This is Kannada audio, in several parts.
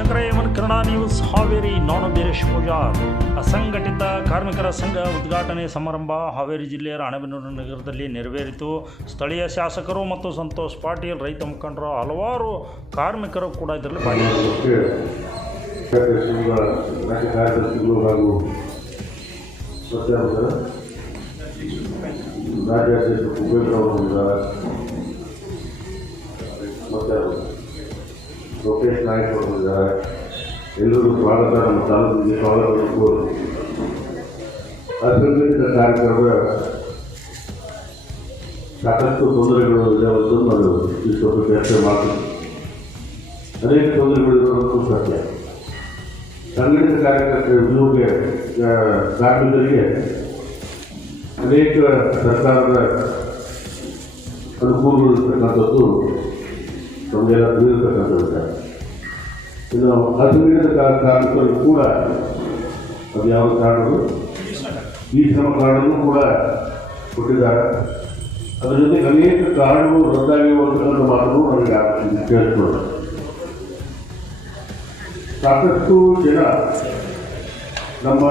ವೀಕ್ಷಕರೇ ಒನ್ ಕನ್ನಡ ನ್ಯೂಸ್ ಹಾವೇರಿ ನಾನು ವೀರೇಶ್ ಪೂಜಾರ್ ಅಸಂಘಟಿತ ಕಾರ್ಮಿಕರ ಸಂಘ ಉದ್ಘಾಟನೆ ಸಮಾರಂಭ ಹಾವೇರಿ ಜಿಲ್ಲೆಯ ರಾಣೆಬೆನ್ನೂರು ನಗರದಲ್ಲಿ ನೆರವೇರಿತು ಸ್ಥಳೀಯ ಶಾಸಕರು ಮತ್ತು ಸಂತೋಷ್ ಪಾಟೀಲ್ ರೈತ ಮುಖಂಡರು ಹಲವಾರು ಕಾರ್ಮಿಕರು ಕೂಡ ಇದರಲ್ಲಿ ಭಾಗಿಯಾಗಿದ್ದರು ಲೋಕೇಶ್ ನಾಯ್ಕ ಅವರು ಇದ್ದಾರೆ ಎಲ್ಲರೂ ಸ್ವಾಗತ ನಮ್ಮ ತಾಲೂಕಿಗೆ ಸ್ವಾಗತ ಕೋರು ಅಸಂಘಟಿತ ಕಾರ್ಯಕ್ರಮದ ಸಾಕಷ್ಟು ತೊಂದರೆಗಳು ಇದಾವತ್ತು ನಾವು ಇಷ್ಟೊಂದು ಚರ್ಚೆ ಮಾಡ್ತೀವಿ ಅನೇಕ ತೊಂದರೆಗಳು ಇರೋದು ಸತ್ಯ ಸಂಘಟಿತ ಕಾರ್ಯಕರ್ತರ ಉದ್ಯೋಗ ಆ, ಕಾರ್ಮಿಕರಿಗೆ ಅನೇಕ ಸರ್ಕಾರದ ಅನುಕೂಲಗಳು ಇರ್ತಕ್ಕಂಥದ್ದು ನಮಗೆಲ್ಲ ತಿಳಿದಿರ್ತಕ್ಕಂಥ ವಿಚಾರ ಇನ್ನು ಅಸಂಘಟಿತ ಕಾರಣಕ್ಕೂ ಕೂಡ ಅದು ಯಾವ ಕಾರಣಗಳು ಈ ಶ್ರಮ ಕಾರಣವೂ ಕೂಡ ಕೊಟ್ಟಿದ್ದಾರೆ. ಅದರ ಜೊತೆಗೆ ಅನೇಕ ಕಾರಣಗಳು ರದ್ದಾಗಿರುವಂತಕ್ಕಂಥ ಮಾತನ್ನು ನನಗೆ ಕೇಳಿಸ್ಕೊಳ್ಳೋಣ ಸಾಕಷ್ಟು ಜನ ನಮ್ಮ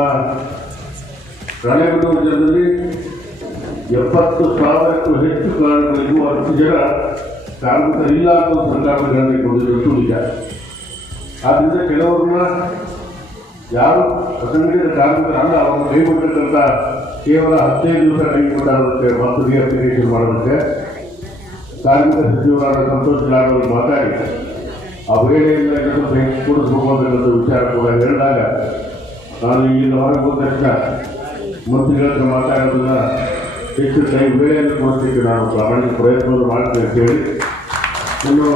ರಾಣೆಬೆನ್ನೂರು ಜನರಲ್ಲಿ ಎಪ್ಪತ್ತು ಸಾವಿರಕ್ಕೂ ಹೆಚ್ಚು ಕಾರಣಗಳಿಗೂ ಹತ್ತು ಜನ ಕಾರ್ಮಿಕರಿಲ್ಲ ಅನ್ನೋ ಸಂಘಟನೆಗಳನ್ನು ಕೊಡಿದ್ದು ನಿಜ ಆದ್ದರಿಂದ ಕೆಲವ್ರನ್ನ ಯಾರು ಅಸಂಘಟಿತ ಕಾರ್ಮಿಕರಲ್ಲ ಅವರು ಕೈ ಬಿಟ್ಟಿರ್ತಕ್ಕಂಥ ಕೇವಲ ಹದಿನೈದು ದಿವಸ ಕೈ ಬಿಟ್ಟಾಗುತ್ತೆ ಮತ್ತು ರಿಅಪ್ಲಿಕೇಶನ್ ಮಾಡೋದಕ್ಕೆ ಕಾರ್ಮಿಕ ಸಚಿವರಾದ ಸಂತೋಷ್ ಲಾಡ್ ಅವರು ಮಾತಾಡಿ ಆ ವೇಳೆಯಿಂದ ಅನ್ನೋ ವಿಚಾರ ಕೂಡ ಹೇಳಿದಾಗ, ನಾನು ಇಲ್ಲಿ ಹೊರಗೆ ಹೋದ ತಕ್ಷಣ ಮಂತ್ರಿಗಳ ಹತ್ರ ಮಾತಾಡೋದನ್ನ ಹೆಚ್ಚು ಟೈಮ್ ಬೆಳೆಯನ್ನು ಮಾಡ್ತಿದ್ದೆ ನಾನು ಪ್ರಾಮಾಣಿಕ ಪ್ರಯತ್ನವನ್ನು ಮಾಡ್ತೇನೆ ಅಂತ ಹೇಳಿ. ಇನ್ನು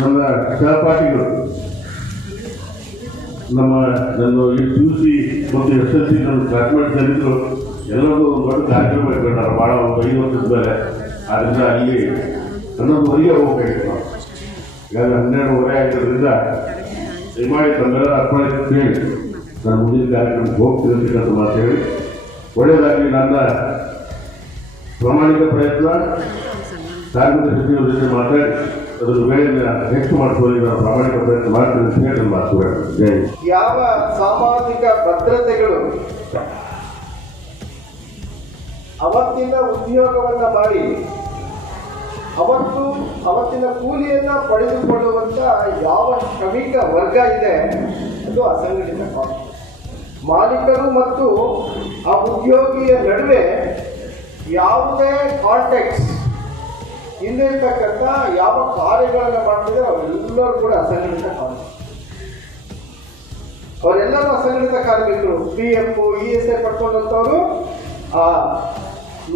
ನನ್ನ ಸಹಪಾಠಿಗಳು, ನಮ್ಮ ನನ್ನ ಈ ಪಿ ಯು ಸಿ ಮತ್ತು ಎಸ್ ಎಲ್ ಸಿ ನನ್ನ ಕ್ಲಾಸ್ಮೇಟ್ಸ್ ಏನಿದ್ರು ಎಲ್ಲರಿಗೂ ಒಂದು ದೊಡ್ಡ ಕಾರ್ಯಕ್ರಮ ಇಟ್ಕೊಂಡಾರೆ ಭಾಳ ಒಂದು ಐದು ವರ್ಷದ ಮೇಲೆ ಆದ್ದರಿಂದ ಅಲ್ಲಿ ಹನ್ನೊಂದುವರೆಗೆ ಹೋಗ್ಬೇಕು ನಾವು ಹನ್ನೆರಡು ಹನ್ನೆರಡುವರೆ ಆಗಿರೋದ್ರಿಂದ ದಯಮಾಡಿ ತಂದೆಲ್ಲ ಅರ್ಪಣೆ ಕೇಳಿ, ನಾನು ಮುಂದಿನ ಕಾರ್ಯಕ್ರಮಕ್ಕೆ ಹೋಗ್ತೀನಿ ಅಂತ ಮಾತು ಹೇಳಿ. ಒಳ್ಳೆಯದಾಗಿ ನನ್ನ ಪ್ರಾಮಾಣಿಕ ಪ್ರಯತ್ನ. ಕಾರ್ಮಿಕ ಸಚಿವರ ಜೊತೆ ಮಾತಾಡಿ ಅದರ ವೇಳೆಯನ್ನು ಹೆಚ್ಚು ಮಾಡಿಕೊಳ್ಳಿ ನಾನು ಪ್ರಾಮಾಣಿಕ ಪ್ರಯತ್ನ ಮಾಡ್ತೀನಿ ಅಂತ ಹೇಳಿ ಮಾತು. ಯಾವ ಸಾಮಾಜಿಕ ಭದ್ರತೆಗಳು ಅವತ್ತಿನ ಉದ್ಯೋಗವನ್ನ ಮಾಡಿ, ಅವತ್ತು ಅವತ್ತಿನ ಕೂಲಿಯನ್ನ ಪಡೆದುಕೊಳ್ಳುವಂತ ಯಾವ ಶ್ರಮಿಕ ವರ್ಗ ಇದೆ, ಅದು ಅಸಂಘಟಿತ ಮಾಲೀಕರು ಮತ್ತು ಆ ಉದ್ಯೋಗಿಯ ನಡುವೆ ಯಾವುದೇ ಕಾಂಟ್ಯಾಕ್ಟ್ಸ್ ಇರ್ತಕ್ಕಂಥ ಯಾವ ಕಾರ್ಯಗಳನ್ನು ಮಾಡ್ತಿದ್ರೆ ಅವರೆಲ್ಲರೂ ಕೂಡ ಅಸಂಘಟಿತ ಕಾರ್ಮಿಕ ಅವರೆಲ್ಲರೂ ಅಸಂಘಟಿತ ಕಾರ್ಮಿಕರು. P F E S I ಪಡ್ಕೊಂಡಂಥವರು, ಆ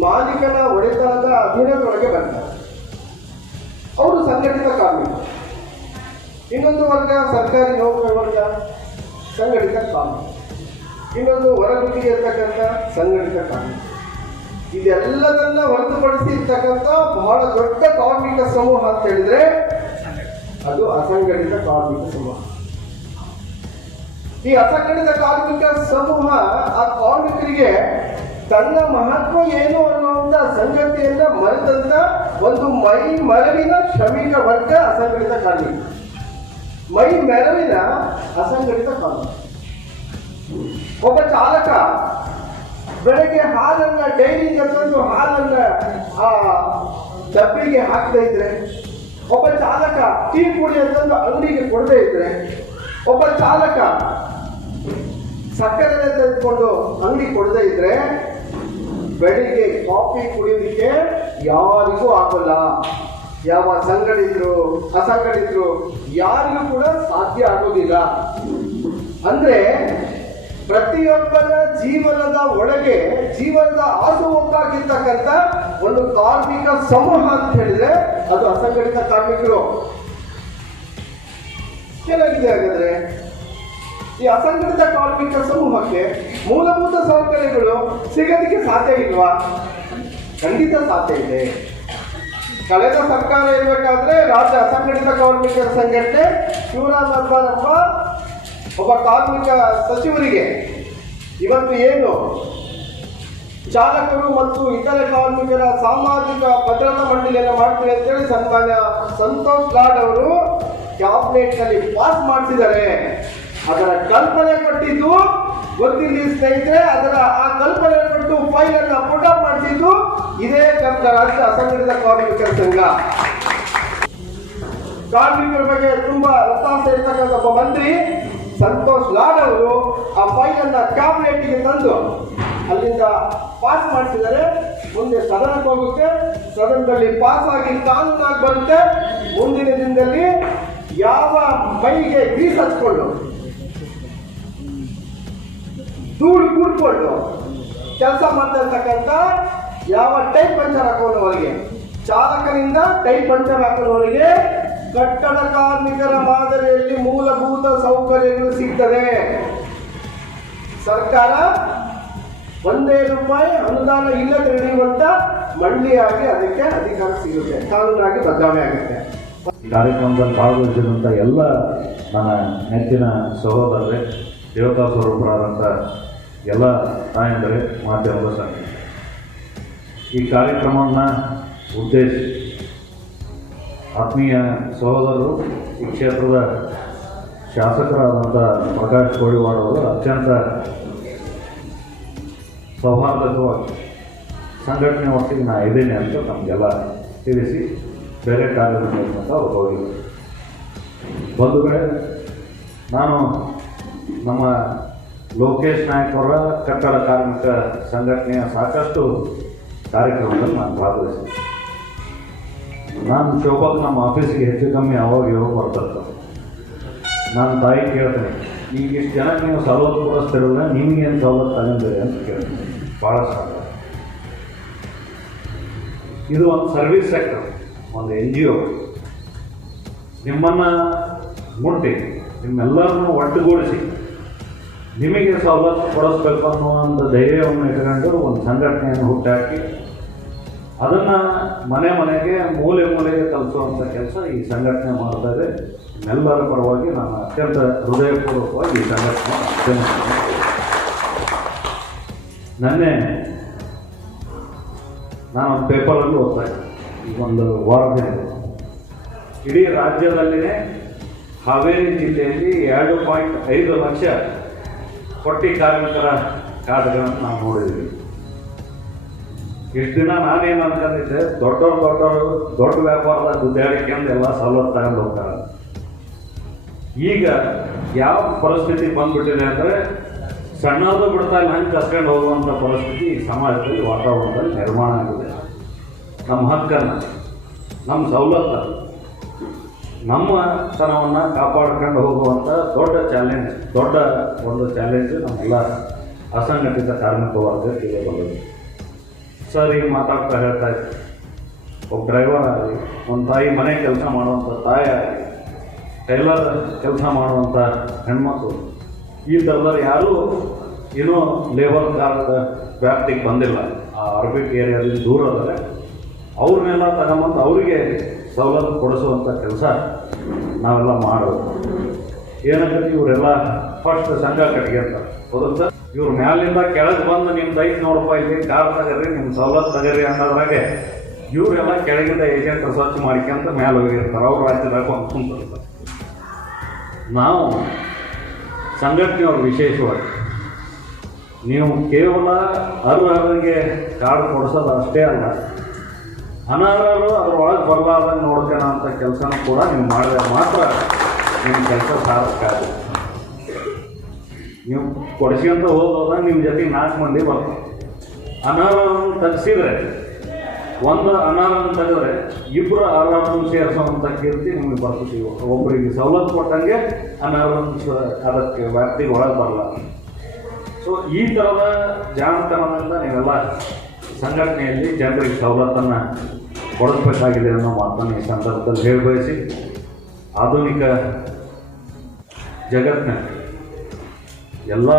ಮಾಲೀಕನ ಒಡೆತನದ ಅಧೀನದೊಳಗೆ ಬರ್ತಾರೆ ಅವರು ಸಂಘಟಿತ ಕಾರ್ಮಿಕರು. ಇನ್ನೊಂದು ವರ್ಗ ಸರ್ಕಾರಿ ನೌಕರಿ ವರ್ಗ, ಸಂಘಟಿತ ಕಾರ್ಮಿಕ ಇನ್ನೊಂದು ಹೊರಗುತ್ತಿಗೆ ಇರ್ತಕ್ಕಂಥ ಸಂಘಟಿತ ಕಾರ್ಮಿಕ ಇದೆಲ್ಲದನ್ನ ಹೊರತುಪಡಿಸಿ ಇರ್ತಕ್ಕಂಥ ಬಹಳ ದೊಡ್ಡ ಕಾರ್ಮಿಕ ಸಮೂಹ ಅಂತ ಹೇಳಿದ್ರೆ ಅದು ಅಸಂಘಟಿತ ಕಾರ್ಮಿಕ ಸಮೂಹ. ಈ ಅಸಂಘಟಿತ ಕಾರ್ಮಿಕ ಸಮೂಹ ಆ ಕಾರ್ಮಿಕರಿಗೆ ತನ್ನ ಮಹತ್ವ ಏನು ಅನ್ನುವಂಥ ಸಂಗತಿಯನ್ನ ಮರೆತಂತ ಒಂದು ಮೈ ಮರವಿನ ಶ್ರಮಿಕ ವರ್ಗ ಅಸಂಘಟಿತ ಕಾರ್ಮಿಕ. ಮೈ ಮೆರವಿನ ಅಸಂಘಟಿತ ಕಾರ್ಮಿಕ. ಒಬ್ಬ ಚಾಲಕ ಬೆಳಗ್ಗೆ ಹಾಲನ್ನ ಡೈರಿಗೆ ತಂದು ಹಾಲನ್ನ, ಆ, ಡಬ್ಬಿಗೆ ಹಾಕದೇ ಇದ್ರೆ, ಒಬ್ಬ ಚಾಲಕ ಟೀ ಅಂತಂದು ಅಂಗಡಿಗೆ ಕೊಡದೇ ಇದ್ರೆ, ಒಬ್ಬ ಚಾಲಕ ಸಕ್ಕರೆ ತೆಗೆದುಕೊಂಡು ಅಂಗಡಿ ಕೊಡದೇ ಇದ್ರೆ, ಬೆಳಿಗ್ಗೆ ಕಾಫಿ ಕುಡಿಯೋದಕ್ಕೆ ಯಾರಿಗೂ ಆಗಲ್ಲ. ಯಾವ ಸಂಗಡಿದ್ರು ಅಸಂಘಟಿತರು ಯಾರಿಗೂ ಕೂಡ ಸಾಧ್ಯ ಆಗೋದಿಲ್ಲ. ಅಂದ್ರೆ ಪ್ರತಿಯೊಬ್ಬರ ಜೀವನದ ಒಳಗೆ, ಜೀವನದ ಆಸುವಕ್ಕಾಗಿರ್ತಕ್ಕಂಥ ಒಂದು ಕಾರ್ಮಿಕ ಸಮೂಹ ಅಂತ ಹೇಳಿದ್ರೆ ಅದು ಅಸಂಘಟಿತ ಕಾರ್ಮಿಕರು. ಏನಾಗಿದೆ ಹಾಗಾದ್ರೆ? ಈ ಅಸಂಘಟಿತ ಕಾರ್ಮಿಕ ಸಮೂಹಕ್ಕೆ ಮೂಲಭೂತ ಸೌಕರ್ಯಗಳು ಸಿಗೋದಕ್ಕೆ ಸಾಧ್ಯ ಇಲ್ವಾ? ಖಂಡಿತ ಸಾಧ್ಯ ಇದೆ. ಕಳೆದ ಸರ್ಕಾರ ಇರಬೇಕಾದ್ರೆ ರಾಜ್ಯ ಅಸಂಘಟಿತ ಕಾರ್ಮಿಕರ ಸಂಘಟನೆ, ಶಿವರಾಜ್ ಅರ್ಬಾನಪ್ಪ, ಒಬ್ಬ ಕಾರ್ಮಿಕ ಸಚಿವರಿಗೆ ಇವತ್ತು ಏನು? ಚಾಲಕರು ಮತ್ತು ಇತರ ಕಾರ್ಮಿಕರ ಸಾಮಾಜಿಕ ಭದ್ರತಾ ಮಂಡಳಿಯನ್ನು ಮಾಡ್ತೀವಿ ಅಂತೇಳಿ ಸನ್ಮಾನ್ಯ ಸಂತೋಷ್ ಲಾಡ್ ಅವರು ಕ್ಯಾಬಿನೆಟ್ನಲ್ಲಿ ಪಾಸ್ ಮಾಡಿಸಿದ್ದಾರೆ ಅದರ ಕಲ್ಪನೆ ಕೊಟ್ಟಿದ್ದು ಗೊತ್ತಿಲ್ಲ ಸ್ನೇಹಿತರೆ, ಅದರ ಆ ಕಲ್ಪನೆ ಕೊಟ್ಟು ಫೈಲ್ ಅನ್ನ ಅಪ್ ಮಾಡಿಸಿದ್ದು ಇದೇ ರಾಜ್ಯ ಅಸಂಘಟಿತ ಕಾರ್ಮಿಕರ ಸಂಘ. ಕಾರ್ಮಿಕರ ಬಗ್ಗೆ ತುಂಬಾ ಒತ್ತಾಸೆ ಇರ್ತಕ್ಕಂಥ ಒಬ್ಬ ಮಂತ್ರಿ ಸಂತೋಷ್ ಲಾಡ್ ಅವರು ಆ ಫೈಲ್ ಅನ್ನ ಕ್ಯಾಬಿನೆಟ್ಗೆ ತಂದು ಅಲ್ಲಿಂದ ಪಾಸ್ ಮಾಡಿಸಿದರೆ ಮುಂದೆ ಸದನಕ್ಕೆ ಹೋಗುತ್ತೆ. ಸದನದಲ್ಲಿ ಪಾಸ್ ಆಗಿ ಕಾನೂನಾಗಿ ಬರುತ್ತೆ. ಮುಂದಿನ ದಿನದಲ್ಲಿ ಯಾವ ಮೈಗೆ ಬೀಸ್ ಹಚ್ಕೊಂಡು, ಧೂಳು ಕೂಡ್ಕೊಂಡು ಕೆಲಸ ಮಾಡ್ತಾ ಯಾವ ಟೈಪ್ ಪಂಚರ್ ಹಾಕೋನವರಿಗೆ, ಚಾಲಕನಿಂದ ಟೈಪ್ ಪಂಚರ್ ಹಾಕೋನವರಿಗೆ ಕಟ್ಟಡ ಕಾರ್ಮಿಕರ ಮಾದರಿಯಲ್ಲಿ ಮೂಲಭೂತ ಸೌಕರ್ಯಗಳು ಸಿಗ್ತದೆ. ಸರ್ಕಾರ ಒಂದೇ ರೂಪಾಯಿ ಅನುದಾನ ಇಲ್ಲದೆ ನಡೆಯುವಂತ ಮಂಡಿಯಾಗಿ ಅದಕ್ಕೆ ಅಧಿಕಾರ ಸಿಗುತ್ತೆ. ಕಾನೂನಾಗಿ ಬದಲಾವಣೆ ಆಗುತ್ತೆ. ಈ ಕಾರ್ಯಕ್ರಮದಲ್ಲಿ ಭಾಗವಹಿಸಿದಂಥ ಎಲ್ಲ ನನ್ನ ನೆಚ್ಚಿನ ಸಹೋದರರೇ ದೇವತಾ ಸ್ವರೂಪರಾದಂಥ ಎಲ್ಲ ತಾಯಂದರೆ ಮಾಧ್ಯಮದ ಸಾಧ್ಯ ಈ ಕಾರ್ಯಕ್ರಮವನ್ನು ಉದ್ದೇಶಿಸಿ ಆತ್ಮೀಯ ಸಹೋದರರು, ಈ ಕ್ಷೇತ್ರದ ಶಾಸಕರಾದಂಥ ಪ್ರಕಾಶ್ ಕೋಳಿವಾಡ್ ಅವರು ಅತ್ಯಂತ ಸೌಹಾರ್ದಕವಾಗಿ ಸಂಘಟನೆ ಒಟ್ಟಿಗೆ ನಾ ಇದ್ದೇನೆ ಅಂತ ನಮಗೆಲ್ಲ ತಿಳಿಸಿ ಬೇರೆ ಕಾರ್ಯಕ್ರಮ ಅವರು ಹೋಗಿ. ಒಂದು ಬಂಧುಗಳೇ ನಾನು ನಮ್ಮ ಲೋಕೇಶ್ ನಾಯಕ್ ಅವರ ಕಟ್ಟಡ ಕಾರ್ಮಿಕ ಸಂಘಟನೆಯ ಸಾಕಷ್ಟು ಕಾರ್ಯಕ್ರಮಗಳನ್ನು ನಾನು ಭಾಗವಹಿಸಿದ್ದೆ. ನಾನು ಶೋಭಾಗ ನಮ್ಮ ಆಫೀಸಿಗೆ ಹೆಚ್ಚು ಕಮ್ಮಿ ಯಾವಾಗ ಯಾವಾಗ ಬರ್ತಾರೆ ನಾನು ತಾಯಿ ಕೇಳ್ತೇನೆ, ಈಗ ಇಷ್ಟು ಜನಕ್ಕೆ ನೀವು ಸವಲತ್ತು ಕೊಡಿಸ್ತಿರಲ್ಲ ನಿಮಗೇನು ಸವಲತ್ತು ತಗೊಂಡಿರಿ? ಅಂತ ಕೇಳ್ತೀನಿ. ಭಾಳ ಸಾಕು ಇದು ಒಂದು ಸರ್ವಿಸ್ ಸೆಕ್ಟರ್, ಒಂದು ಎನ್ ಜಿ ಒ ನಿಮ್ಮನ್ನು ಮುಟ್ಟಿ, ನಿಮ್ಮೆಲ್ಲರನ್ನು ಒಟ್ಟುಗೂಡಿಸಿ, ನಿಮಗೆ ಸವಲತ್ತು ಕೊಡಿಸ್ಬೇಕು ಅನ್ನುವಂಥ ಧೈರ್ಯವನ್ನು ಇಟ್ಕೊಂಡು ಒಂದು ಸಂಘಟನೆಯನ್ನು ಹುಟ್ಟಾಕಿ, ಅದನ್ನು ಮನೆ ಮನೆಗೆ, ಮೂಲೆ ಮೂಲೆಗೆ ತಲುಪುವಂಥ ಕೆಲಸ ಈ ಸಂಘಟನೆ ಇದೆ. ಎಲ್ಲರ ಪರವಾಗಿ ನಾನು ಅತ್ಯಂತ ಹೃದಯಪೂರ್ವಕವಾಗಿ ಈ ಸಂಘಟನೆ ಅಭಿನಂದಿಸ್ತೇನೆ. ನನ್ನೆ ನಾನು ಪೇಪರಲ್ಲಿ ಓದ್ತಾ ಇದ್ದೆ. ಈಗ ಒಂದು ವಾರದಿಂದ. ಇಡೀ ರಾಜ್ಯದಲ್ಲಿನೇ ಹಾವೇರಿ ಜಿಲ್ಲೆಯಲ್ಲಿ ಎರಡು ಪಾಯಿಂಟ್ ಐದು ಲಕ್ಷ ಕೊಟ್ಟಿ ಕಾರ್ಮಿಕರ ಕಾರ್ಡ್ಗಳನ್ನು ನಾವು ನೋಡಿದ್ದೀವಿ. ಇಷ್ಟು ದಿನ ನಾನೇನು ಅನ್ಕೊಂಡಿದ್ದೆ ದೊಡ್ಡವ್ರು ದೊಡ್ಡವರು ದೊಡ್ಡ ವ್ಯಾಪಾರದ ದುಡ್ಡಾಡಿಕೆಂದು ಎಲ್ಲ ಸವಲತ್ತು ತಗೊಂಡು ಹೋಗ್ತಾರೆ. ಈಗ ಯಾವ ಪರಿಸ್ಥಿತಿ ಬಂದ್ಬಿಟ್ಟಿದೆ ಅಂದರೆ ಸಣ್ಣದು ಬಿಡ್ತಾ ಇಲ್ಲ, ಹಂಗೆ ಕಸ್ಕೊಂಡು ಹೋಗುವಂಥ ಪರಿಸ್ಥಿತಿ ಸಮಾಜದಲ್ಲಿ ವಾತಾವರಣದಲ್ಲಿ ನಿರ್ಮಾಣ ಆಗಿದೆ. ನಮ್ಮ ಹಕ್ಕನ್ನು ನಮ್ಮ ಸವಲತ್ತು ನಮ್ಮ ತನವನ್ನು ಕಾಪಾಡ್ಕೊಂಡು ಹೋಗುವಂಥ ದೊಡ್ಡ ಚಾಲೆಂಜ್ ದೊಡ್ಡ ಒಂದು ಚಾಲೆಂಜ್ ನಮ್ಮೆಲ್ಲ ಅಸಂಘಟಿತ ಕಾರ್ಮಿಕ ವರ್ಗಕ್ಕೆ ಬಂದಿದೆ. ಸರ್ ಈಗ ಮಾತಾಡ್ತಾ ಹೇಳ್ತಾ ಇದ್ದೆ. ಒಬ್ಬ ಡ್ರೈವರ್ ಆಗಲಿ, ಒಂದು ತಾಯಿ ಮನೆ ಕೆಲಸ ಮಾಡುವಂಥ ತಾಯಿ ಆಗಲಿ ಟೈಲರ್ ಕೆಲಸ ಮಾಡುವಂಥ ಹೆಣ್ಮಕ್ಳು, ಈ ಥರದಲ್ಲಿ ಯಾರೂ ಏನೋ ಲೇಬರ್ ಕಾರ್ಡ್ ವ್ಯಾಪ್ತಿಗೆ ಬಂದಿಲ್ಲ. ಆ ಅರ್ಬಿಕ್ ಏರಿಯಾದಲ್ಲಿ ದೂರ ಆದರೆ ಅವ್ರನ್ನೆಲ್ಲ ತಗೊಂಬಂದು ಅವರಿಗೆ ಸವಲತ್ತು ಕೊಡಿಸುವಂಥ ಕೆಲಸ ನಾವೆಲ್ಲ ಮಾಡೋದು. ಏನಂದ್ರೆ ಇವರೆಲ್ಲ ಫಸ್ಟ್ ಸಂಘ ಕಟ್ಟಿಗೆ ಅಂತ. ಸರ್? ಇವ್ರ ಮ್ಯಾಲಿಂದ ಕೆಳಗೆ ಬಂದು ನಿಮ್ಮ ಬೈಕ್ ನೋಡಪ್ಪ ಇಲ್ಲಿ, ಕಾರ್ ತಗರಿ ನಿಮ್ಮ ಸವಲತ್ತು ತಗರಿ ಅನ್ನೋದ್ರಾಗೆ ಇವರೆಲ್ಲ ಕೆಳಗಿಂದ ಏಜೆಂಟ್ ಸ್ವಚ್ಛ ಮಾಡ್ಕೊಂತ ಮ್ಯಾಲೆ ಹೋಗಿರ್ತಾರೆ, ಅವ್ರ ರಾಜ್ಯದಾಗ ಅಂತ ನಾವು ಸಂಘಟನೆಯವ್ರು ವಿಶೇಷವಾಗಿ, ನೀವು ಕೇವಲ ಅರ್ಹರಿಗೆ ಕಾರ್ಡ್ ಕೊಡಿಸೋದು ಅಷ್ಟೇ ಅಲ್ಲ, ಅನರ್ಹರು ಅದ್ರೊಳಗೆ ಬರಲಾರ್ದಂಗೆ ನೋಡ್ತೇನೆ ಅಂತ ಕೆಲಸನೂ ಕೂಡ ನೀವು ಮಾಡಿದ್ರೆ ಮಾತ್ರ ನಿಮ್ಮ ಕೆಲಸ ಆಗುತ್ತೆ. ನೀವು ಕೊಡಿಸ್ಕೊಂತ ಹೋಗೋದ ನಿಮ್ಮ ಜೊತೆಗೆ ನಾಲ್ಕು ಮಂದಿ ಬರ್ತಾರೆ ಅನರ್ಹರನ್ನು ತಗ್ಸಿದ್ರೆ, ಒಂದು ಅನಾರಾಮ್ ತೆಗೆದ್ರೆ ಇಬ್ಬರು ಅರ್ಹರನ್ನು ಸೇರಿಸೋವಂಥ ಕೀರ್ತಿ ನಿಮಗೆ ಬರ್ತದೆ ಒಬ್ಬರಿಗೆ ಸವಲತ್ತು ಕೊಟ್ಟಂಗೆ ಅನಾರಾಮ್ ಅದಕ್ಕೆ ವ್ಯಾಪ್ತಿಗೆ ಒಳಗೆ ಬರಲ್ಲ ಸೊ ಈ ಥರದ ಜಾಣತನದಿಂದ ನೀವೆಲ್ಲ ಸಂಘಟನೆಯಲ್ಲಿ ಜನರಿಗೆ ಸವಲತ್ತನ್ನು ಕೊಡಿಸ್ಬೇಕಾಗಿದೆ ಅನ್ನೋ ಮಾತನ್ನು ಈ ಸಂದರ್ಭದಲ್ಲಿ ಹೇಳಿ ಬಯಸಿ ಆಧುನಿಕ ಜಗತ್ತಿನಲ್ಲಿ ಎಲ್ಲ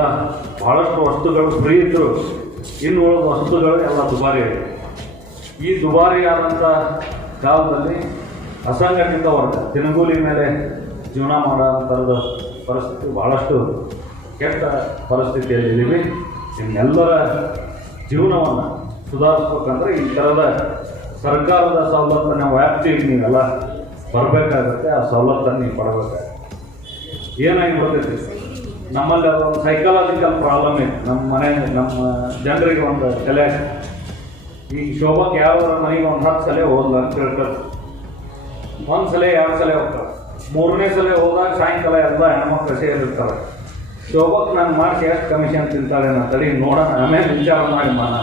ಭಾಳಷ್ಟು ವಸ್ತುಗಳು ಫ್ರೀ ಇದ್ದರು ಇನ್ನು ಉಳಿದ ವಸ್ತುಗಳು ಎಲ್ಲ ದುಬಾರಿ ಆಗಿದೆ ಈ ದುಬಾರಿ ಆದಂಥ ಕಾಲದಲ್ಲಿ ಅಸಂಘಟಿತ ವರ್ಗ, ದಿನಗೂಲಿ ಮೇಲೆ ಜೀವನ ಮಾಡೋ ಥರದ ಪರಿಸ್ಥಿತಿ ಭಾಳಷ್ಟು ಕೆಟ್ಟ ಪರಿಸ್ಥಿತಿಯಲ್ಲಿ ಇದ್ದೀವಿ ನಿಮ್ಮೆಲ್ಲರ ಜೀವನವನ್ನು ಸುಧಾರಿಸ್ಬೇಕಂದ್ರೆ ಈ ಥರದ ಸರ್ಕಾರದ ಸವಲತ್ತನ್ನ ವ್ಯಾಪ್ತಿಗೆ ನೀವೆಲ್ಲ ಬರಬೇಕಾಗುತ್ತೆ, ಆ ಸವಲತ್ತನ್ನು ನೀವು ಪಡಬೇಕಾಗುತ್ತೆ. ಏನಾಗಿ ಬರ್ತೈತಿ? ನಮ್ಮಲ್ಲಿ ಅದೊಂದು ಸೈಕಲಾಜಿಕಲ್ ಪ್ರಾಬ್ಲಮ್ ಇದೆ ನಮ್ಮ ಮನೆ, ನಮ್ಮ ಜನರಿಗೆ ಒಂದು ತಲೆ ಈಗ ಶೋಭಕ್ಕೆ ಯಾವ ಮನೆಗೆ ಒಂದು ಹತ್ತು ಸಲ ಹೋದ್ಲ ಅಂತ ಕೇಳ್ತಾರೆ. ಒಂದು ಸಲ, ಎರಡು ಸಲ ಹೋಗ್ತಾರೆ. ಮೂರನೇ ಸಲ ಹೋದಾಗ ಸಾಯಂಕಾಲ ಎಲ್ಲ ಹೆಣ್ಮಕ್ಳು ಸೇರಿರ್ತಾರೆ ಶೋಭಕ್ಕೆ ನಾನು ಮಾಡಿಸಿ ಎಷ್ಟು ಕಮಿಷನ್ ತಿಂತಾಳೆ ನಾನು ತಡಿ ನೋಡೋಣ, ಆಮೇಲೆ ವಿಚಾರ ಮಾಡಿ ಮಾಡ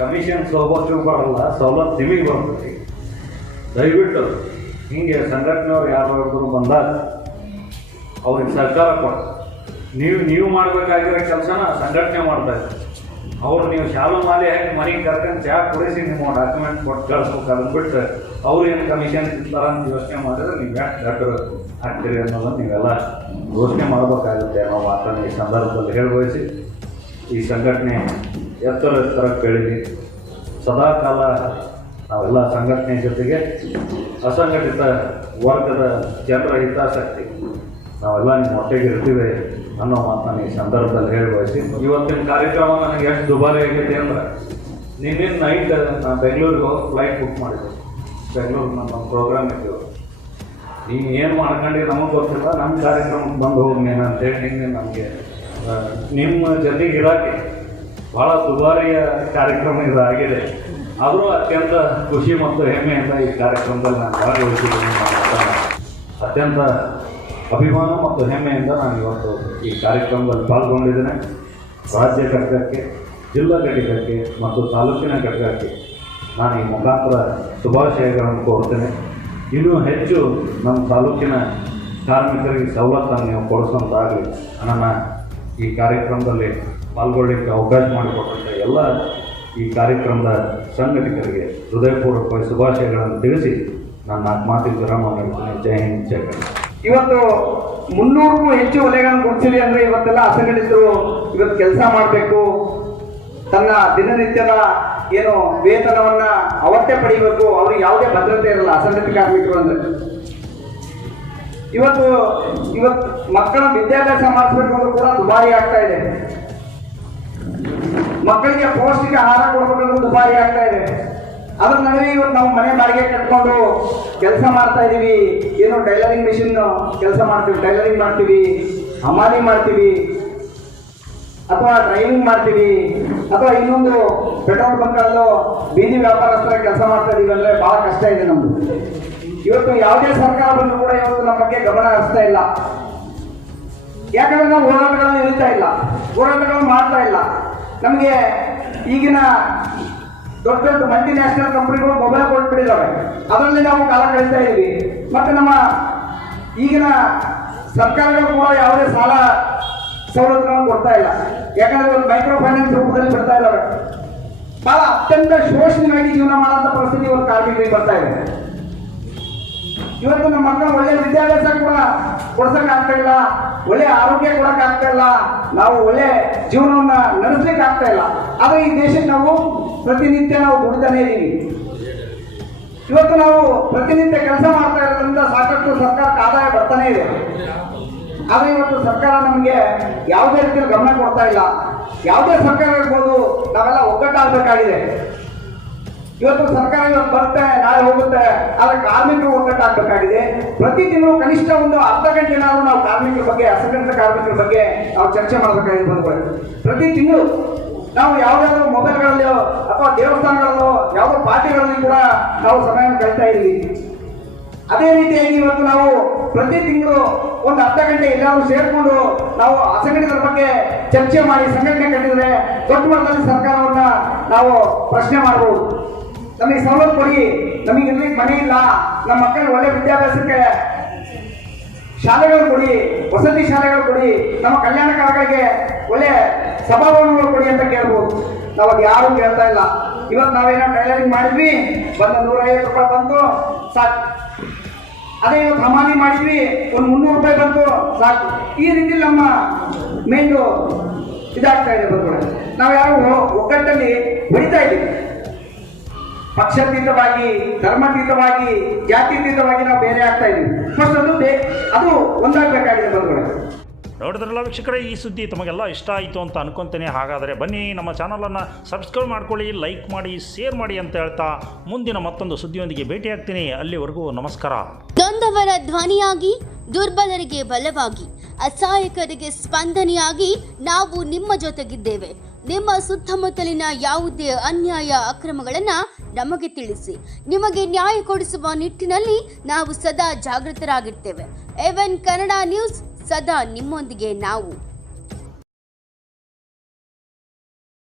ಕಮಿಷನ್ ಶೋಭಕ್ಕೆ ಬರಲ್ಲ ಸವಲತ್ತು ನಿಮಗೆ ಬರ್ತೈತಿ ದಯವಿಟ್ಟು ಹಿಂಗೆ ಸಂಘಟನೆಯವ್ರು ಯಾರು ಬಂದಾಗ ಅವ್ರಿಗೆ ಸರ್ಕಾರ ಕೊಡ ನೀವು ನೀವು ಮಾಡಬೇಕಾಗಿರೋ ಕೆಲಸನ ಸಂಘಟನೆ ಮಾಡ್ತಾ ಇದ್ದಾರೆ. ಅವ್ರು ನೀವು ಶಾಲು ಮಾಲೆ ಹಾಕಿ ಮನೆಗೆ ಕರ್ಕೊಂಡು ಚಹಾ ಕೊಡಿಸಿ ನಿಮ್ಮ ಡಾಕ್ಯುಮೆಂಟ್ ಕೊಟ್ಟು ಕಳಿಸ್ಬೇಕು ಅದನ್ನು ಬಿಟ್ಟು ಅವ್ರು ಏನು ಕಮಿಷನ್ ಸಿಗ್ತಾರ ಅಂತ ಯೋಚನೆ ಮಾಡಿದ್ರೆ ನೀವು ಯಾಕೆ ಡಾಕ್ಟರ್ ಆಗ್ತೀರಿ ಅನ್ನೋದನ್ನು ನೀವೆಲ್ಲ ಯೋಚನೆ ಮಾಡಬೇಕಾಗುತ್ತೆ ಅನ್ನೋ ಮಾತನ್ನು ಈ ಸಂದರ್ಭದಲ್ಲಿ ಹೇಳಬಯಸಿ ಈ ಸಂಘಟನೆ ಎತ್ತರ ಎತ್ತರ ಬೆಳೀಲಿ ಸದಾ ಕಾಲ ನಾವೆಲ್ಲ ಸಂಘಟನೆ ಜೊತೆಗೆ ಅಸಂಘಟಿತ ವರ್ಗದ ಜನರ ಹಿತಾಸಕ್ತಿ. ನಾವೆಲ್ಲ ನಿಮ್ಮ ಹೊಟ್ಟೆಗೆ ಇರ್ತೀವಿ ಅನ್ನೋ ಮಾತನ್ನು ಈ ಸಂದರ್ಭದಲ್ಲಿ ಹೇಳಿ ಇವತ್ತಿನ ಕಾರ್ಯಕ್ರಮ ನನಗೆ ಎಷ್ಟು ದುಬಾರಿ ಆಗೈತೆ ಅಂದ್ರೆ, ನಿನ್ನೆ ನೈಟ್ ನಾನು ಬೆಂಗಳೂರಿಗೆ ಹೋಗಿ ಫ್ಲೈಟ್ ಬುಕ್ ಮಾಡಿದ್ದೆ ಬೆಂಗಳೂರಿಗೆ ನಮ್ಮ ಪ್ರೋಗ್ರಾಮ್ ಇತ್ತು. ನೀನು ಏನು ಮಾಡ್ಕೊಂಡು ನಮಗೆ ಗೊತ್ತಿಲ್ಲ ನಮ್ಮ ಕಾರ್ಯಕ್ರಮಕ್ಕೆ ಬಂದು ಹೋಗಿ ನೀನು ಅಂತೇಳಿ ನಿನ್ನೆ ನಮಗೆ ನಿಮ್ಮ ಜೊತೆಗೆ ಇರೋಕ್ಕೆ ಭಾಳ ದುಬಾರಿಯ ಕಾರ್ಯಕ್ರಮ ಇದಾಗಿದೆ. ಆದರೂ ಅತ್ಯಂತ ಖುಷಿ ಮತ್ತು ಹೆಮ್ಮೆಯಿಂದ ಈ ಕಾರ್ಯಕ್ರಮದಲ್ಲಿ ನಾನು ಭಾಗವಹಿಸಿದ್ದೀನಿ ಅತ್ಯಂತ ಅಭಿಮಾನ ಮತ್ತು ಹೆಮ್ಮೆಯಿಂದ ನಾನು ಇವತ್ತು ಈ ಕಾರ್ಯಕ್ರಮದಲ್ಲಿ ಪಾಲ್ಗೊಂಡಿದ್ದೇನೆ. ರಾಜ್ಯ ಘಟಕಕ್ಕೆ, ಜಿಲ್ಲಾ ಘಟಕಕ್ಕೆ ಮತ್ತು ತಾಲೂಕಿನ ಘಟಕಕ್ಕೆ ನಾನು ಈ ಮುಖಾಂತರ ಶುಭಾಶಯಗಳನ್ನು ಕೋರ್ತೇನೆ ಇನ್ನೂ ಹೆಚ್ಚು ನಮ್ಮ ತಾಲೂಕಿನ ಕಾರ್ಮಿಕರಿಗೆ ಸವಲತ್ತನ್ನು ನೀವು ಕೊಡಿಸುವಂತಾಗಲಿ ನನ್ನ ಈ ಕಾರ್ಯಕ್ರಮದಲ್ಲಿ ಪಾಲ್ಗೊಳ್ಳಲಿಕ್ಕೆ ಅವಕಾಶ ಮಾಡಿಕೊಟ್ಟಂಥ ಎಲ್ಲ ಈ ಕಾರ್ಯಕ್ರಮದ ಸಂಘಟಕರಿಗೆ ಹೃದಯಪೂರ್ವಕವಾಗಿ ಶುಭಾಶಯಗಳನ್ನು ತಿಳಿಸಿ ನನ್ನ ಮಾತಿಗೆ ವಿರಾಮ ನೀಡ್ತೀನಿ ಜೈ ಹಿಂದ್, ಜೈ ಇವತ್ತು ಮುನ್ನೂರಕ್ಕೂ ಹೆಚ್ಚು ವಲಯಗಳನ್ನು ಗುರುತಿಸಿದೆ ಅಂದ್ರೆ ಇವತ್ತೆಲ್ಲ ಅಸಂಘಟಿತರು ಇವತ್ತು ಕೆಲಸ ಮಾಡಬೇಕು. ತನ್ನ ದಿನನಿತ್ಯದ ಏನು ವೇತನವನ್ನ ಅವತ್ತೇ ಪಡಿಬೇಕು. ಅವ್ರಿಗೆ ಯಾವುದೇ ಭದ್ರತೆ ಇರಲ್ಲ, ಅಸಂಘಟಿತ ಕಾರ್ಮಿಕರು ಅಂದ್ರೆ. ಇವತ್ತು ಇವತ್ತು ಮಕ್ಕಳ ವಿದ್ಯಾಭ್ಯಾಸ ಮಾಡಿಸ್ಬೇಕು ಅಂದ್ರೂ ಕೂಡ ದುಬಾರಿ ಆಗ್ತಾ ಇದೆ. ಮಕ್ಕಳಿಗೆ ಪೌಷ್ಟಿಕ ಆಹಾರ ಕೊಡಬೇಕಂದ್ರೂ ದುಬಾರಿ ಆಗ್ತಾ ಇದೆ. ಅದ್ರ ನಡುವೆ ಇವತ್ತು ನಾವು ಮನೆ ಬಾಡಿಗೆ ಕಟ್ಕೊಂಡು ಕೆಲಸ ಮಾಡ್ತಾ ಇದೀವಿ. ಏನೋ ಟೈಲರಿಂಗ್ ಮಿಷಿನ್ ಕೆಲಸ ಮಾಡ್ತೀವಿ, ಟೈಲರಿಂಗ್ ಮಾಡ್ತೀವಿ, ಹಮಾಲಿ ಮಾಡ್ತೀವಿ, ಅಥವಾ ಡ್ರೈವಿಂಗ್ ಮಾಡ್ತೀವಿ, ಅಥವಾ ಇನ್ನೊಂದು ಪೆಟ್ರೋಲ್ ಬಂಕಲ್ಲೋ ಬೀದಿ ವ್ಯಾಪಾರಸ್ಥರ ಕೆಲಸ ಮಾಡ್ತಾ ಇದೀವಿ ಅಂದ್ರೆ ಬಹಳ ಕಷ್ಟ ಇದೆ ನಮ್ದು. ಇವತ್ತು ಯಾವುದೇ ಸರ್ಕಾರ ಬಂದರೂ ಕೂಡ ಇವತ್ತು ನಮ್ಮ ಬಗ್ಗೆ ಗಮನ ಹರಿಸ್ತಾ ಇಲ್ಲ. ಯಾಕಂದ್ರೆ ನಾವು ಹೋರಾಟಗಳನ್ನು ನಿಲ್ತಾ ಇಲ್ಲ. ಹೋರಾಟಗಳನ್ನು ಮಾಡ್ತಾ ಇಲ್ಲ. ನಮಗೆ ಈಗಿನ ದೊಡ್ಡ ದೊಡ್ಡ ಮಲ್ಟಿ ನ್ಯಾಷನಲ್ ಕಂಪನಿಗಳು ಮೊಬೈಲ್ ಕೊಟ್ಬಿಟ್ಟಿದ್ದಾವೆ ಅದರಲ್ಲಿ ನಾವು ಕಾಲ ಕಳಿಸ್ತಾ ಇದ್ದೀವಿ. ಮತ್ತೆ ನಮ್ಮ ಈಗಿನ ಸರ್ಕಾರಗಳು ಕೂಡ ಯಾವುದೇ ಸಾಲ ಸವಲತ್ತುಗಳನ್ನು ಕೊಡ್ತಾ ಇಲ್ಲ. ಯಾಕಂದ್ರೆ ಒಂದು ಮೈಕ್ರೋ ಫೈನಾನ್ಸ್ ರೂಪದಲ್ಲಿ ಬರ್ತಾ ಇದ್ದಾವೆ. ಬಹಳ ಅತ್ಯಂತ ಶೋಷಣೆಯಾಗಿ ಜೀವನ ಮಾಡುವಂತ ಪರಿಸ್ಥಿತಿ ಇವತ್ತು ಕಾರ್ಮಿಕರಿಗೆ ಬರ್ತಾ ಇದೆ. ಇವತ್ತು ನಮ್ಮ ಮಕ್ಕಳು ಒಳ್ಳೆಯ ವಿದ್ಯಾಭ್ಯಾಸ ಕೂಡ ಕೊಡ್ಸಕ್ಕೆ ಆಗ್ತಾ ಇಲ್ಲ. ಒಳ್ಳೆ ಆರೋಗ್ಯ ಕೊಡಕ್ ಆಗ್ತಾ ಇಲ್ಲ. ನಾವು ಒಳ್ಳೆ ಜೀವನವನ್ನ ನಡೆಸ್ಲಿಕ್ಕೆ ಆಗ್ತಾ ಇಲ್ಲ. ಆದ್ರೆ ಈ ದೇಶಕ್ಕೆ ನಾವು ಪ್ರತಿನಿತ್ಯ ನಾವು ದುಡಿತಾನೆ ಇದೀವಿ. ಇವತ್ತು ನಾವು ಪ್ರತಿನಿತ್ಯ ಕೆಲಸ ಮಾಡ್ತಾ ಇರೋದ್ರಿಂದ ಸಾಕಷ್ಟು ಸರ್ಕಾರಕ್ಕೆ ಆದಾಯ ಬರ್ತಾನೆ ಇದೆ. ಆದ್ರೆ ಇವತ್ತು ಸರ್ಕಾರ ನಮಗೆ ಯಾವುದೇ ರೀತಿಯಲ್ಲಿ ಗಮನ ಕೊಡ್ತಾ ಇಲ್ಲ. ಯಾವುದೇ ಸರ್ಕಾರ ಇರ್ಬೋದು, ನಾವೆಲ್ಲ ಒಗ್ಗಟ್ಟಾಗಬೇಕಾಗಿದೆ. ಇವತ್ತು ಸರ್ಕಾರ ಇವತ್ತು ಬರುತ್ತೆ ನಾಳೆ ಹೋಗುತ್ತೆ. ಆದ್ರೆ ಕಾರ್ಮಿಕರು ಒಗ್ಗಟ್ಟಾಗಬೇಕಾಗಿದೆ ಪ್ರತಿ ತಿಂಗಳು ಕನಿಷ್ಠ ಒಂದು ಅರ್ಧ ಗಂಟೆ ನಾವು ಕಾರ್ಮಿಕರ ಬಗ್ಗೆ, ಅಸಂಘಟಿತ ಕಾರ್ಮಿಕರ ಬಗ್ಗೆ ನಾವು ಚರ್ಚೆ ಮಾಡಬೇಕಾಗಿದೆ ಬಂಧುಗಳೇ ಪ್ರತಿ ತಿಂಗಳು ನಾವು ಯಾವುದಾದ್ರೂ ಮೊಬೈಲ್ಗಳಲ್ಲೋ ಅಥವಾ ದೇವಸ್ಥಾನಗಳಲ್ಲೋ ಯಾವ ಪಾರ್ಟಿಗಳಲ್ಲಿ ಕೂಡ ನಾವು ಸಮಯವನ್ನು ಕಳೀತಾ ಇದ್ವಿ ಅದೇ ರೀತಿಯಾಗಿ ಇವತ್ತು ನಾವು ಪ್ರತಿ ತಿಂಗಳು ಒಂದು ಅರ್ಧ ಗಂಟೆ ಎಲ್ಲರೂ ಸೇರಿಕೊಂಡು ನಾವು ಅಸಂಘಟಿತರ ಬಗ್ಗೆ ಚರ್ಚೆ ಮಾಡಿ ಸಂಘಟನೆ ಕಟ್ಟಿದರೆ ದೊಡ್ಡ ಮಟ್ಟದಲ್ಲಿ ಸರ್ಕಾರವನ್ನ ನಾವು ಪ್ರಶ್ನೆ ಮಾಡಬಹುದು ನಮಗೆ ಸವಲತ್ತು ಕೊಡಿ. ನಮಗೆ ಇರ್ಲಿಕ್ಕೆ ಮನೆ ಇಲ್ಲ. ನಮ್ಮ ಮಕ್ಕಳಿಗೆ ಒಳ್ಳೆ ವಿದ್ಯಾಭ್ಯಾಸಕ್ಕೆ ಶಾಲೆಗಳು ಕೊಡಿ. ವಸತಿ ಶಾಲೆಗಳು ಕೊಡಿ. ನಮ್ಮ ಕಲ್ಯಾಣ ಕಾರ್ಯಗಳಿಗೆ ಒಳ್ಳೆ ಸಭಾಭವನಗಳು ಕೊಡಿ ಅಂತ ಕೇಳ್ಬೋದು. ನಾವು ಅದು ಯಾರು ಕೇಳ್ತಾ ಇಲ್ಲ. ಇವತ್ತು ನಾವೇನೋ ಟೈಲರಿಂಗ್ ಮಾಡಿದ್ವಿ. ಬಂದ ನೂರೈವತ್ತು ರೂಪಾಯಿ ಬಂತು. ಸಾಕು. ಅದೇ ಇವತ್ತು ಹಮಾನಿ ಮಾಡಿದ್ವಿ. ಒಂದು ಮುನ್ನೂರು ರೂಪಾಯಿ ಬಂತು. ಸಾಕು. ಈ ರೀತಿ ನಮ್ಮ ಮೈಂಡು ಇದಾಗ್ತಾ ಇದೆ ಬಂದ್ಬಿಡ ನಾವು ಯಾರು ಒಗ್ಗಟ್ಟಲ್ಲಿ ಹೊಡಿತಾ ಇದ್ದೀವಿ. ಪಕ್ಷಾತೀತವಾಗಿ ಧರ್ಮಾತೀತವಾಗಿ ಜಾತ್ಯತೀತವಾಗಿ ನಾವು ಬೇರೆ ಆಗ್ತಾ ಇದ್ದೀವಿ ಫಸ್ಟ್ ಅದು ಬೇ ಅದು ಒಂದಾಗಬೇಕಾಗಿದೆ ಬಂದ್ಬಿಡ ನೋಡಿದ್ರಲ್ಲ ವೀಕ್ಷಕರೇ ಈ ಸುದ್ದಿ ತಮಗೆಲ್ಲ ಇಷ್ಟ ಆಯಿತು ಅಂತ ಅನ್ಕೊತೇನೆ. ಹಾಗಾದರೆ ಬನ್ನಿ ನಮ್ಮ ಚಾನಲನ್ನು ಸಬ್ಸ್ಕ್ರೈಬ್ ಮಾಡ್ಕೊಳ್ಳಿ ಲೈಕ್ ಮಾಡಿ ಶೇರ್ ಮಾಡಿ ಅಂತ ಹೇಳ್ತಾ ಮುಂದಿನ ಮತ್ತೊಂದು ಸುದ್ದಿಯೊಂದಿಗೆ ಭೇಟಿಯಾಗ್ತೀನಿ. ಅಲ್ಲಿವರೆಗೂ ನಮಸ್ಕಾರ. ನೊಂದವರ ಧ್ವನಿಯಾಗಿ ದುರ್ಬಲರಿಗೆ ಬಲವಾಗಿ ಅಸಹಾಯಕರಿಗೆ ಸ್ಪಂದನೆಯಾಗಿ ನಾವು ನಿಮ್ಮ ಜೊತೆಗಿದ್ದೇವೆ. ನಿಮ್ಮ ಸುತ್ತಮುತ್ತಲಿನ ಯಾವುದೇ ಅನ್ಯಾಯ ಅಕ್ರಮಗಳನ್ನ ನಮಗೆ ತಿಳಿಸಿ. ನಿಮಗೆ ನ್ಯಾಯ ಕೊಡಿಸುವ ನಿಟ್ಟಿನಲ್ಲಿ ನಾವು ಸದಾ ಜಾಗೃತರಾಗಿರ್ತೇವೆ. ಎವೆನ್ ಕನ್ನಡ ನ್ಯೂಸ್, ಸದಾ ನಿಮ್ಮೊಂದಿಗೆ ನಾವು.